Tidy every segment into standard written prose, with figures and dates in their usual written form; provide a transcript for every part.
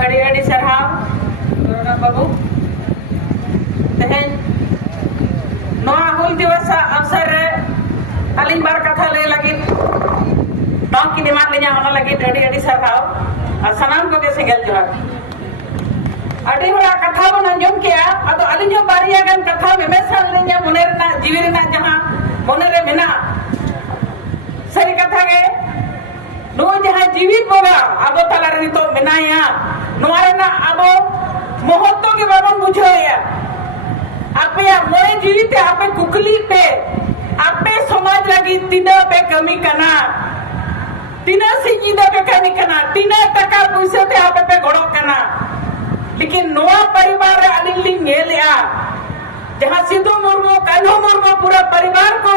अड़ी सरहाव बाबू तेहें हुल दिवस अवसर रे अलिंग बार कथा ले लगी की डिमांड लिया लगी अड़ी सरहाव और सनाम को के सिंगल जोहार अड़ी बड़ा कथा बन अंजम किया अब अलिंग बारिया गन कथा में मेसा लिया मने रना जीवी रना जहां मने रे मेना सरी कथा के नो जहां जीवित बोगा अब तला रे तो मेनाया नो रना अब महत्व के बाबन बुझोया आपे मोरे जीवित आपे कुकली पे आपे समाज लगी तीना पे कमी करना तीना सीजीदा पे कमी करना तीना टका पैसे ते आपे पे गड़ो करना लेकिन नोआ परिवार अलिली नेलिया जहां सिद्धू मुर्मू कान्हो मुर्मू पूरा परिवार को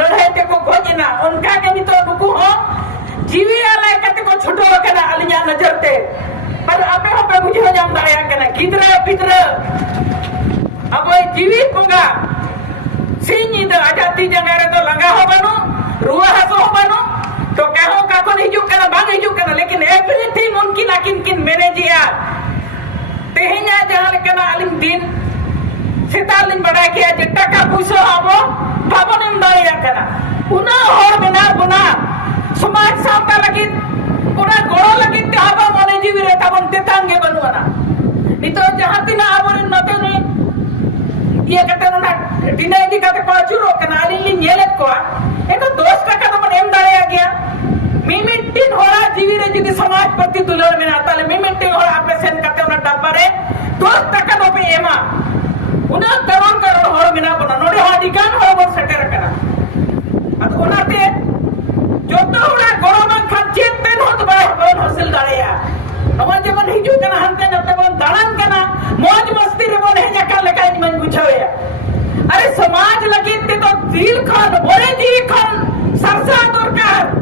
लड़ाई के को खोजना उनका के भी तो नुकु हो जीवी आले कते को छुटो करना अलिया नजर ते पर आपे हो पे बुझो जाम दाया करना गिदरा पिदरा अब जीवित होगा सीनीद आजादी जगह तो लगा हो बनो रुआ हसो हो बनो तो कहो का को हिजू करना बांग हिजू करना लेकिन एवरीथिंग उनकी ना किन मैनेज या तेहना जहां लेकना अलिम दिन सितालिन बड़ा किया जे टका पैसा आबो भाबन एम दाया करना उना होर बिना बुना समाज सावता लगी उना गोड़ो लगी ताबा मने जीवी रे ताबन तेतांगे बनवाना नितो जहां तिना आबोन नते ने ये कहते ना डिना दी कहते को चुरो कना अलिली नेलेत को एको दोस्त का तो मन एम दाया गया मिमिटिन होला जीवी रे जदी समाज प्रति दुलर में आता ले मिमिटिन होला आपे सेन कहते ना डब्बा रे दोस्त टका दो पे एमा उना करोड़ होला मिना बना नोडे अधिकार होला बन सटेर कना अत ओनाते जोतो होला गोरोमा खर्चे तेन होत बा बन हासिल दाया नवा जेमन हिजू कना हंते नते बन दालन कना मौज मस्ती रे बन हेजा का लगा नि मन बुझावे अरे समाज लगी तो दिल खान बोले जी खान सरसा दरकार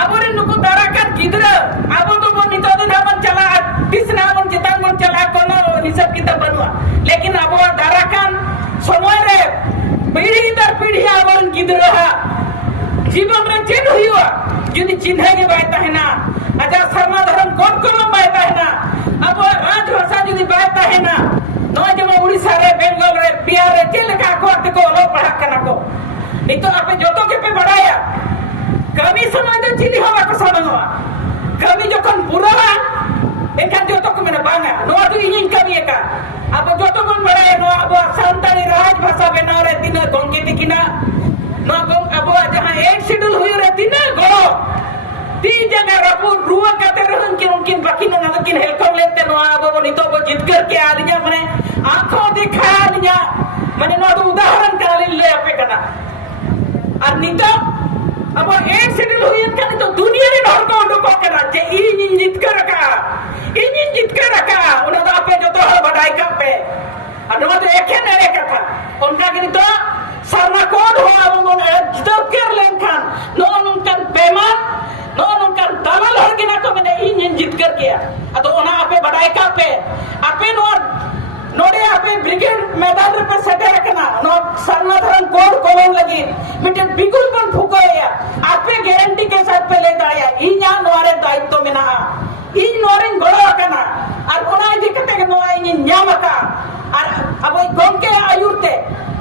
आबोरे नुको दाराkan गिदरा आबो तो बन नितो दिन हमन चला किसना हमन जितान मन चला कोनो निसब kita बनवा लेकिन आबो दाराkan समय रे पीढ़ी दर पीढ़ी आबोन गिदरा जीवन रे चेन हुआ यदि चिन्ह के बायता है ना आजा सरना धर्म कोन कोन बायता है ना अब राजभाषा यदि बायता है ना नो जमा उड़ीसा रे बेंगल रे बिहार रे चेलका को को लो पढ़ा कना को नितो आपे जोतो के पे बढ़ाया कमी समाज चिली हवा को सनवा कमी जखन पुरावा एखान जोतो को मेना बांगा नो तो इन कमी का अब जोतो बन बढ़ाया नो अब संतानी राजभाषा बनाव रे दिन गोंगे दिकिना नो गोंग अब जहां एक शेड्यूल हुई रे दिन गो तीन जगह रपू रुआ कहते रहन कि उनकिन बाकी ना लेकिन हेलकम लेते नो अब नितो को जीत करके आलिया मने आंखों दिखा लिया मने नो उदाहरण करा ले आपे कना और नितो अब एक शेड्यूल हुई इनका तो दुनिया रे ढोर को उनको करा जे इन जीत कर रखा उन आपे जो तो बढ़ाई का पे और नो तो एक है नरे कथा उनका कि तो सरना कोड हो अब मन जितो कर लेन खान नो उनकन बेमान नो उनकन दलाल हर के ना को मैंने इन जीत कर किया तो ओना आपे बढ़ाई का पे आपे नोडे आपे ब्रिगेड मैदान रे पे सटे रखना नो सरना धरन कोड कोलन लगी मिटे बिल्कुल बन फुकोया आपे गारंटी के साथ पे ले दाया इन्या नोरे दायित्व में ना इन नोरिन गोड़ा कना और ओना दिखते के नो इन न्यामका और अब गोम के आयुर्ते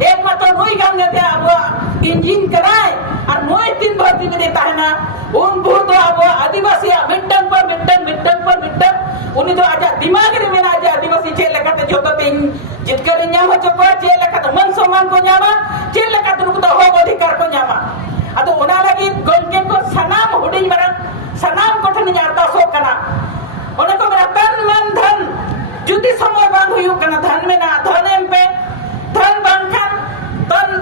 एक मतलब नोई गाम ने अब इंजिन कराए और नोई तीन भर्ती में देता है ना उन बहुत अब आदिवासी मिट्टन पर उन्हें तो आजा दिमाग रे में आजा आदिवासी चे लेकाते जोतो तीन जितकर न्याम चोपा चे लेकाते मन सम्मान को न्यामा चे लेकाते नुक तो होग अधिकार को न्यामा अतो ओना लगी गोंके को सनाम हुडिंग बरा सनाम को ठन न्यारता सो कना ओने को बरा तन मन धन जुदी समय बांग हुयु कना धन में ना धन एम पे धन बांखन तन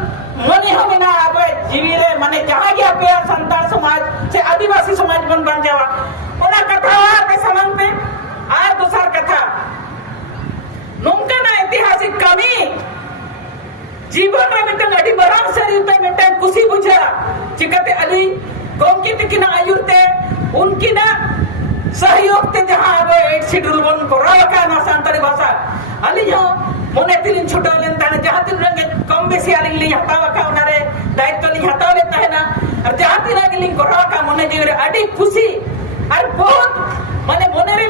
मने हमें ना अब जीवी रे माने जहां गया पे संतान समाज से आदिवासी समाज बन जावा ओना कथा पे समझते आ दूसर कथा नोंकना ऐतिहासिक कमी जीवन में मिटन अडी बराम सरी पे मिटन खुशी बुझा चिकते अली गोंकी तिकिना आयुरते उनकी ना सहयोग ते जहां अब एक शेड्यूल बन को रखा ना संतानी भाषा अली जो मोने तिलिन छुटा लेन ताने जहां तिन रंगे कम बेसी आली ली हटावा का उनारे दायित्व ली हटाव लेता है ना और जहां तिन रंगे ली को रखा मोने जीव रे अडी खुशी और बहुत माने मोने रे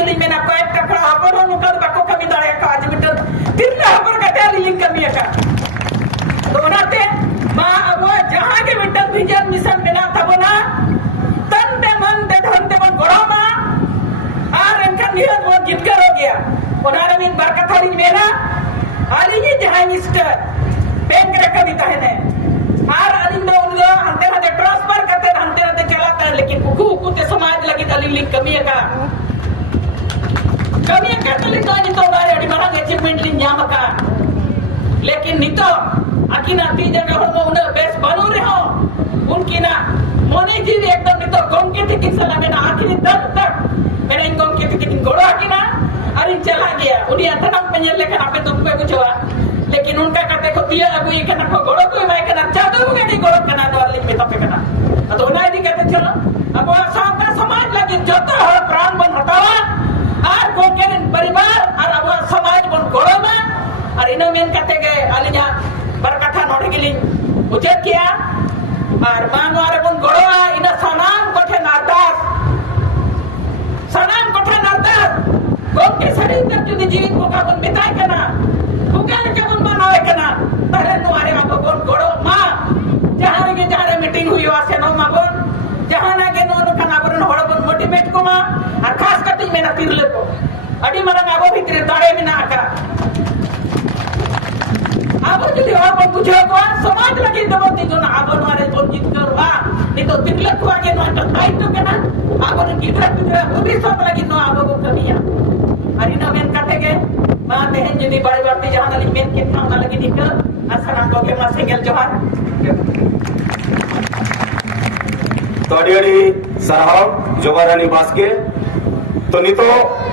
dulu mena ko ek takra apa no nukal bako kami dare ka aj bitan tirna habar kate link kami ka to onate ma abo jahan ke bitan vision mission mena tabona tan de man de dhan de man goroma ar enka niyat mon jitkar ho gaya onara min barkat hari mena ali ye jahan mister bank रखा देता है ने are अलिंदा उनगा अंते हते transfer करते अंते हते चलाता है लेकिन कुकु कुते समाज लगी अलिंग कमी का तो नितो बारे अड़ी मरंग अचीवमेंट लिंग न्याम का लेकिन नितो अकिना ती जगह हो उन बेस बनु रे हो उनकी ना मोने जी एकदम नितो गम के टिकिट से लगे ना आखिरी तक मेरा इन गम के टिकिट गोड़ा अकिना अरिन चला गया उन्हीं अंतरंग पेंजल लेकर आपे दुख पे कुछ हुआ लेकिन उनका कहते को दिया अबू ये कहना को गोड़ो को मैं कहना चाहता हूँ कि नहीं गोड़ो कहना तो वाली में तब कहना तो उन्हें भी कहते चलो अब वो शाम का समाज लगी जोता हर प्राण बन हटावा और को के परिवार और अब वो समाज बन गोड़ो में और इन्हें मेन कहते गए अलिया बरकथा नोट के लिए उचित किया और मांगो और बन गोड़ो इन्हें सनाम कोठे नारदास कौन के शरीर तक जो जीवित को का बन बिताए कहना बुकान जबन बनावे कना तरे नो आरे आप बोन गोड़ो मा जहां मीटिंग हुई वासे नो माबोन जहां ना के नो कना बरन होड़ बन मोटिवेट को मा और खास कति मेना तिरले को अडी मरंग आबो भितरे तारे बिना का आबो जदी और बन बुझे को समाज लगी दबती जो ना आबो मारे बोन जीत करवा नहीं तो तिरले को आगे नो तो ताई तो कना आबो ने गिदरा भविष्य लगी नो आबो को कमिया अरी ना मेन काटे के मां देहन जदी बड़ी बात जहां लगी मेन के थाना लगी निकल असना को के मा सिंगल जोहार तो अड़ी सरहाव जोगारानी बास्के तो नहीं तो